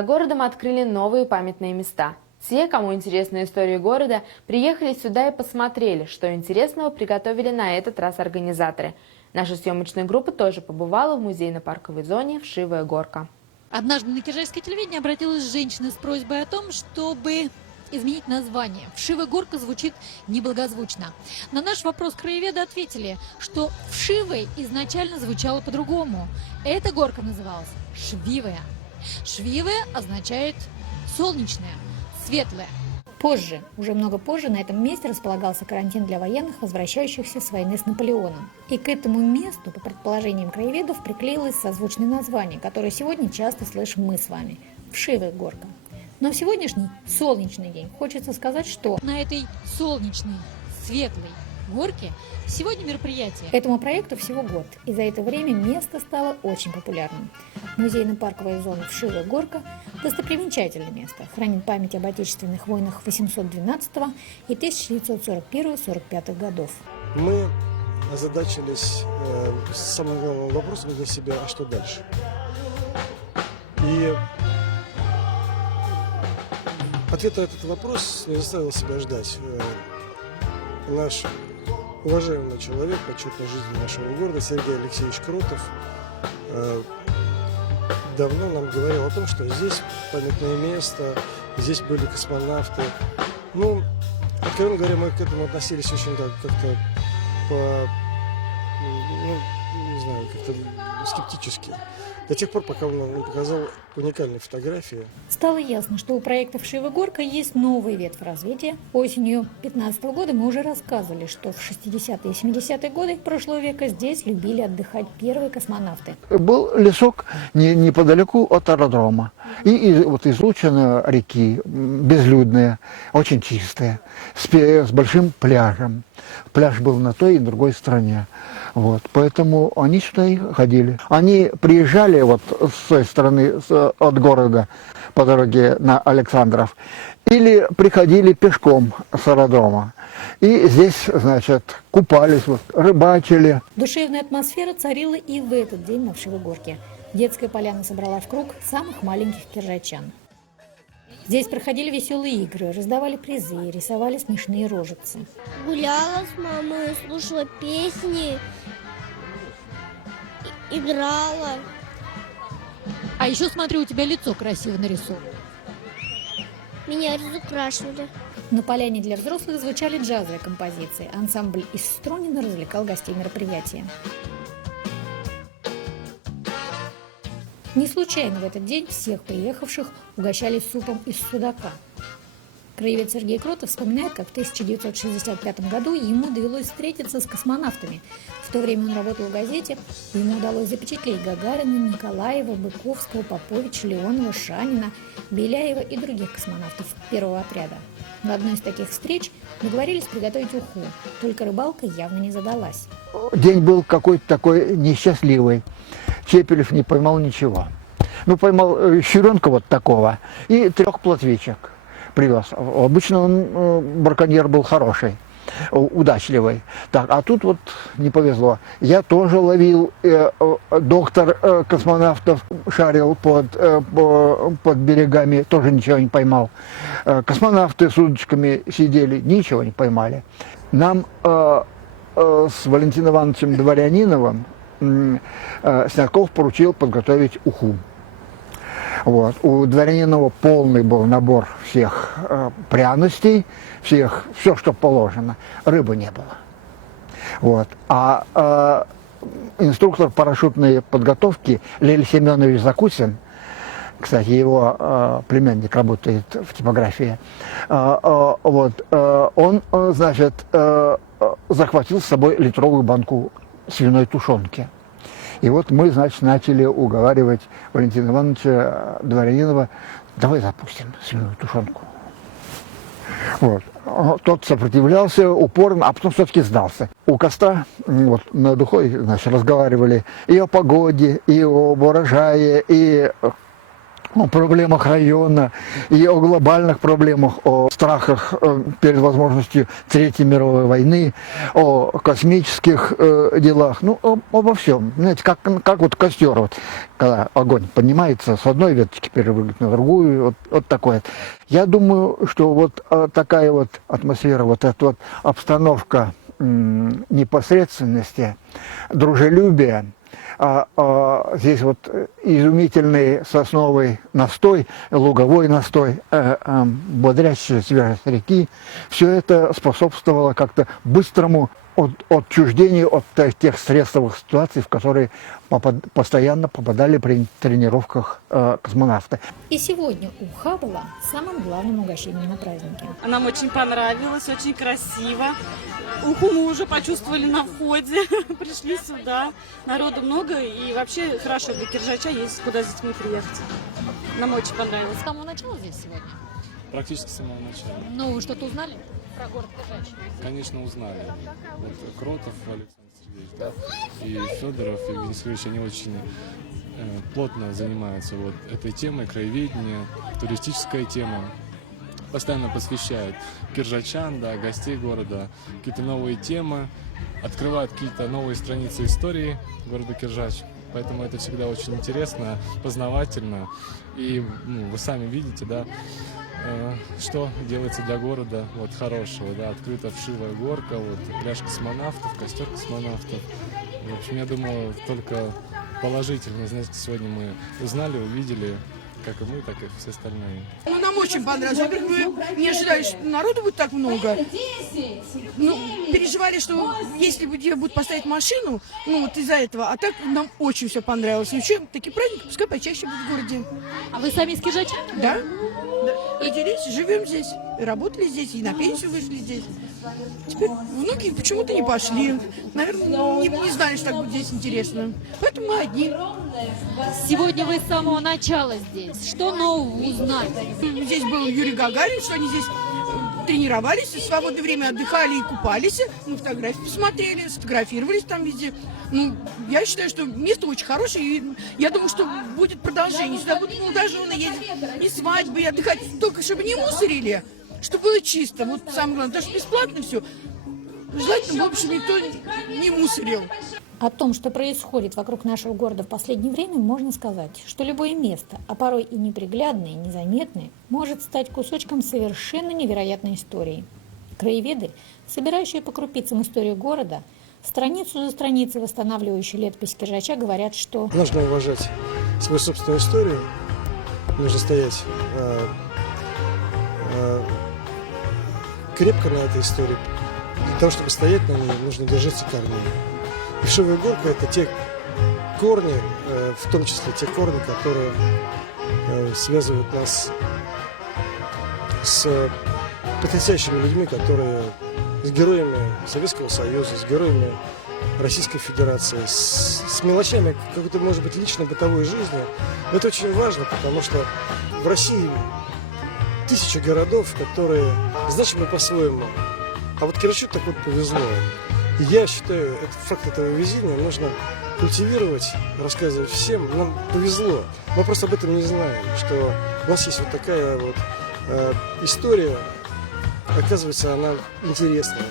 За городом открыли новые памятные места. Те, кому интересна история города, приехали сюда и посмотрели, что интересного приготовили на этот раз организаторы. Наша съемочная группа тоже побывала в музейно-парковой зоне «Вшивая горка». Однажды на Киржачское телевидение обратилась женщина с просьбой о том, чтобы изменить название. «Вшивая горка» звучит неблагозвучно. На наш вопрос краеведы ответили, что «Вшивой» изначально звучало по-другому. Эта горка называлась «Швивая». «Швивая» означает «солнечная», «светлая». Позже, уже много позже, на этом месте располагался карантин для военных, возвращающихся с войны с Наполеоном. И к этому месту, по предположениям краеведов, приклеилось созвучное название, которое сегодня часто слышим мы с вами – «Вшивая горка». Но в сегодняшний солнечный день хочется сказать, что на этой солнечной, светлой горке сегодня мероприятие. Этому проекту всего год, и за это время место стало очень популярным. Музейно-парковая зона «Вшивая горка» – достопримечательное место, хранит память об отечественных войнах 812 и 1941-45 годов. Мы озадачились самым главным вопросом для себя, а что дальше? И ответ на этот вопрос не заставил себя ждать. Наш уважаемый человек, почетной жизни нашего города, Сергей Алексеевич Кротов, давно нам говорил о том, что здесь памятное место, здесь были космонавты. Ну, откровенно говоря, мы к этому относились очень так, как-то не знаю, как-то скептически. До тех пор, пока он не показал уникальные фотографии. Стало ясно, что у проекта «Вшивая горка» есть новый ветвь развития. Осенью 2015 года мы уже рассказывали, что в 60-е и 70-е годы прошлого века здесь любили отдыхать первые космонавты. Был лесок неподалеку от аэродрома. И вот излучина реки, безлюдная, очень чистая, с большим пляжем. Пляж был на той и другой стороне. Вот, поэтому они сюда и ходили. Они приезжали вот с той стороны, от города, по дороге на Александров, или приходили пешком с аэродрома. И здесь, значит, купались, вот, рыбачили. Душевная атмосфера царила и в этот день на Вшивой горке. Детская поляна собрала в круг самых маленьких киржачан. Здесь проходили веселые игры, раздавали призы, рисовали смешные рожицы. Гуляла с мамой, слушала песни, играла. А еще, смотрю, у тебя лицо красиво нарисовано. Меня разукрашивали. На поляне для взрослых звучали джазовые композиции. Ансамбль из Стронина развлекал гостей мероприятия. Не случайно в этот день всех приехавших угощали супом из судака. Краевед Сергей Кротов вспоминает, как в 1965 году ему довелось встретиться с космонавтами. В то время он работал в газете, и ему удалось запечатлеть Гагарина, Николаева, Быковского, Поповича, Леонова, Шанина, Беляева и других космонавтов первого отряда. На одной из таких встреч договорились приготовить уху, только рыбалка явно не задалась. День был какой-то такой несчастливый. Чепелев не поймал ничего. Ну, поймал щуренка вот такого и 3 плотвичек привез. Обычно он, браконьер был хороший, удачливый. Так, а тут вот не повезло. Я тоже ловил, доктор космонавтов шарил под берегами, тоже ничего не поймал. Космонавты с удочками сидели, ничего не поймали. Нам с Валентином Ивановичем Дворяниновым Снярков поручил подготовить уху. Вот. У Дворянинова полный был набор всех пряностей, все, что положено. Рыбы не было. Вот. А инструктор парашютной подготовки Лель Семенович Закусин, кстати, его племянник работает в типографии, вот, он, значит, захватил с собой литровую банку свиной тушенки. И вот мы, значит, начали уговаривать Валентина Ивановича Дворянинова: давай запустим свиную тушенку. Вот. Тот сопротивлялся упорно, а потом все-таки сдался. У костра вот, над ухой, значит, разговаривали и о погоде, и об урожае, и о проблемах района и о глобальных проблемах, о страхах перед возможностью Третьей мировой войны, о космических делах, ну, обо всем. Знаете, как вот костер, вот, когда огонь поднимается с одной веточки, перепрыгнуть на другую, вот такое. Я думаю, что вот такая вот атмосфера, вот эта вот обстановка непосредственности, дружелюбия, здесь вот изумительный сосновый настой, луговой настой, бодрящая свежесть реки. Все это способствовало как-то быстрому отчуждению от тех стрессовых ситуаций, в которые постоянно попадали при тренировках космонавты. И сегодня уха была самым главным угощением на празднике. Нам очень понравилось, очень красиво. Уху мы уже почувствовали на входе, пришли сюда. Народу много и вообще хорошо для Киржача есть куда с детьми приехать. Нам очень понравилось. С самого начала здесь сегодня? Практически с самого начала. Ну, вы что-то узнали про город Киржач? Конечно, узнали. Вот Кротов Александр Сергеевич, да, и Федоров, и Евгений Сергеевич, они очень плотно занимаются вот этой темой, краеведение, туристическая тема. Постоянно посвящают киржачан, да, гостей города, какие-то новые темы, открывают какие-то новые страницы истории города Киржач. Поэтому это всегда очень интересно, познавательно. И вы сами видите, да, что делается для города вот, хорошего. Да, открыта вшивая горка, вот, пляж космонавтов, костер космонавтов. В общем, я думаю, только положительно. Знаете, сегодня мы узнали, увидели, как и мы, так и все остальные. Ну, нам очень понравилось. Во-первых, мы не ожидали, что народу будет так много. Ну, переживали, что если где будут поставить машину, ну, вот из-за этого. А так нам очень все понравилось. И вообще, такие праздники пускай почаще будут в городе. А вы сами из Киржача? Да? Родились, живем здесь, и работали здесь, и на пенсию вышли здесь. Теперь внуки почему-то не пошли. Наверное, не знали, что так будет здесь интересно. Поэтому мы одни. Сегодня вы с самого начала здесь. Что нового узнали? Здесь был Юрий Гагарин, что они здесь тренировались, в свободное время отдыхали и купались. Мы фотографии посмотрели, сфотографировались там везде. Ну, я считаю, что место очень хорошее, и я думаю, что будет продолжение. Сюда будут молодожены ездить, и свадьбы, и отдыхать, только чтобы не мусорили, чтобы было чисто. Вот самое главное, потому что бесплатно все. Желательно, в общем, никто не мусорил. О том, что происходит вокруг нашего города в последнее время, можно сказать, что любое место, а порой и неприглядное, незаметное, может стать кусочком совершенно невероятной истории. Краеведы, собирающие по крупицам историю города, страницу за страницей восстанавливающие летопись Киржача, говорят, что Нужно уважать свою собственную историю, нужно стоять крепко на этой истории. Для того, чтобы стоять на ней, нужно держаться корней. И вшивая горка – это те корни, в том числе те корни, которые связывают нас с потрясающими людьми, которые с героями Советского Союза, с героями Российской Федерации, с мелочами какой-то, может быть, личной бытовой жизни. Но это очень важно, потому что в России тысячи городов, которые значимы по-своему. А вот Киржачу так вот повезло. И я считаю, этот факт этого везения нужно культивировать, рассказывать всем. Нам повезло. Мы просто об этом не знаем, что у нас есть вот такая вот история. Оказывается, она интересная.